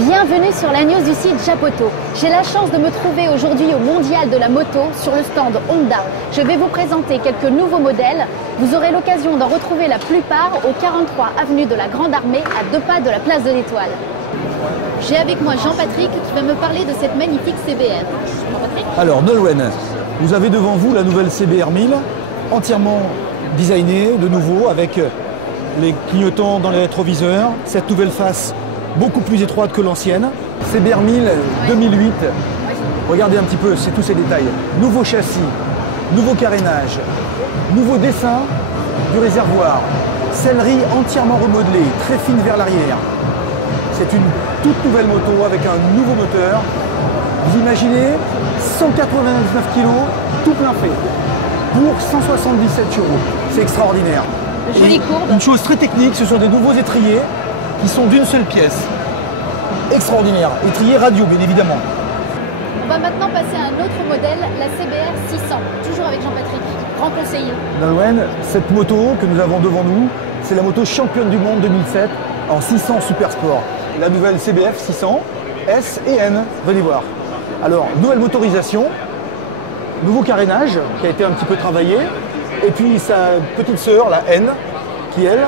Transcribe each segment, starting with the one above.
Bienvenue sur la news du site Japoto. J'ai la chance de me trouver aujourd'hui au Mondial de la moto sur le stand Honda. Je vais vous présenter quelques nouveaux modèles. Vous aurez l'occasion d'en retrouver la plupart au 43 avenue de la Grande Armée à 2 pas de la place de l'Étoile. J'ai avec moi Jean-Patrick qui va me parler de cette magnifique CBR. Jean-Patrick ? Alors Nolwenn, vous avez devant vous la nouvelle CBR 1000, entièrement designée de nouveau avec les clignotants dans les rétroviseurs, cette nouvelle face beaucoup plus étroite que l'ancienne. CBR 1000 2008, regardez un petit peu, c'est tous ces détails. Nouveau châssis, nouveau carénage, nouveau dessin du réservoir, sellerie entièrement remodelée, très fine vers l'arrière. C'est une toute nouvelle moto avec un nouveau moteur. Vous imaginez 199 kg, tout plein fait, pour 177 €. C'est extraordinaire. Jolie courbe. Une chose très technique, ce sont des nouveaux étriers qui sont d'une seule pièce. Extraordinaire. Étrier radio, bien évidemment. On va maintenant passer à un autre modèle, la CBR 600. Toujours avec Jean-Patrick, grand conseiller. Nolwenn, cette moto que nous avons devant nous, c'est la moto championne du monde 2007 en 600 Super Sport. La nouvelle CBF 600, S et N, venez voir. Alors, nouvelle motorisation, nouveau carénage qui a été un petit peu travaillé, et puis sa petite sœur, la N, qui elle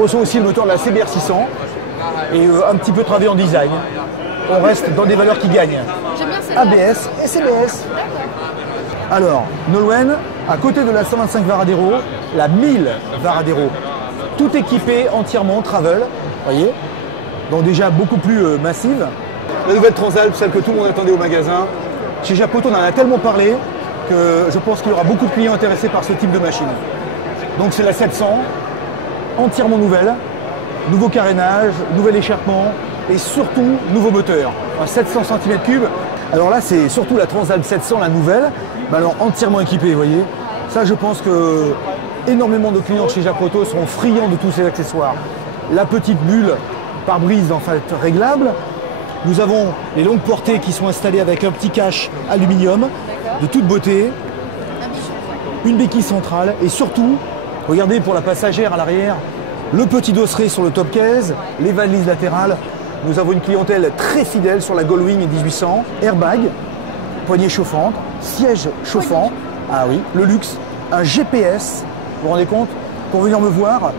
reçoit aussi le moteur de la CBR 600 et un petit peu travaillé en design. On reste dans des valeurs qui gagnent. J'aime bien celle-là. ABS et CBS. Alors, Nolwenn, à côté de la 125 Varadero, la 1000 Varadero, tout équipé entièrement Travel, voyez, donc déjà beaucoup plus massive. La nouvelle Transalp, celle que tout le monde attendait au magasin. Chez Japoto, on en a tellement parlé que je pense qu'il y aura beaucoup de clients intéressés par ce type de machine. Donc c'est la 700, entièrement nouvelle, nouveau carénage, nouvel échappement et surtout nouveau moteur, un 700 cm3. Alors là c'est surtout la Transalp 700, la nouvelle, mais alors entièrement équipée, vous voyez. Ça je pense que énormément de clients chez Japoto seront friands de tous ces accessoires. La petite bulle pare-brise en fait réglable. Nous avons les longues portées qui sont installées avec un petit cache aluminium de toute beauté, une béquille centrale et surtout, regardez pour la passagère à l'arrière, le petit dosseret sur le top case, les valises latérales. Nous avons une clientèle très fidèle sur la Goldwing 1800, airbag, poignée chauffante, siège chauffant, ah oui, le luxe, un GPS, vous vous rendez compte, pour venir me voir,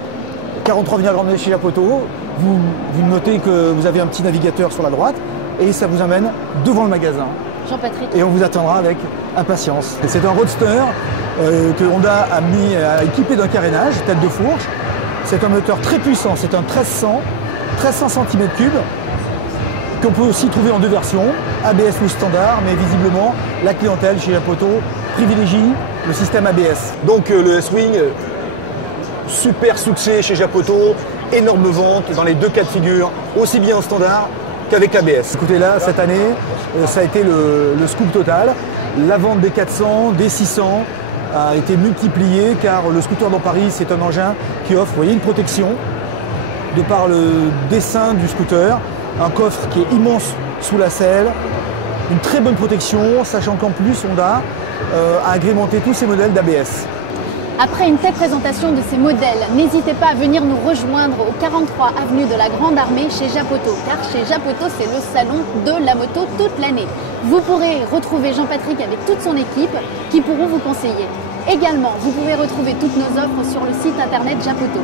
43 Grande Armée chez Japoto, vous notez que vous avez un petit navigateur sur la droite et ça vous amène devant le magasin. Jean-Patrick. Et on vous attendra avec impatience. C'est un roadster que Honda a équipé d'un carénage, tête de fourche. C'est un moteur très puissant, c'est un 1300 cm3 qu'on peut aussi trouver en deux versions, ABS ou standard, mais visiblement la clientèle chez Japoto privilégie le système ABS. Donc le S-Wing, super succès chez Japoto, énorme vente dans les deux cas de figure, aussi bien en standard qu'avec ABS. Écoutez là, cette année, ça a été le scoop total. La vente des 400, des 600 a été multipliée car le scooter dans Paris, c'est un engin qui offre, vous voyez, une protection de par le dessin du scooter, un coffre qui est immense sous la selle, une très bonne protection, sachant qu'en plus Honda a agrémenté tous ces modèles d'ABS. Après une telle présentation de ces modèles, n'hésitez pas à venir nous rejoindre au 43 avenue de la Grande Armée chez Japoto, car chez Japoto, c'est le salon de la moto toute l'année. Vous pourrez retrouver Jean-Patrick avec toute son équipe qui pourront vous conseiller. Également, vous pouvez retrouver toutes nos offres sur le site internet Japoto.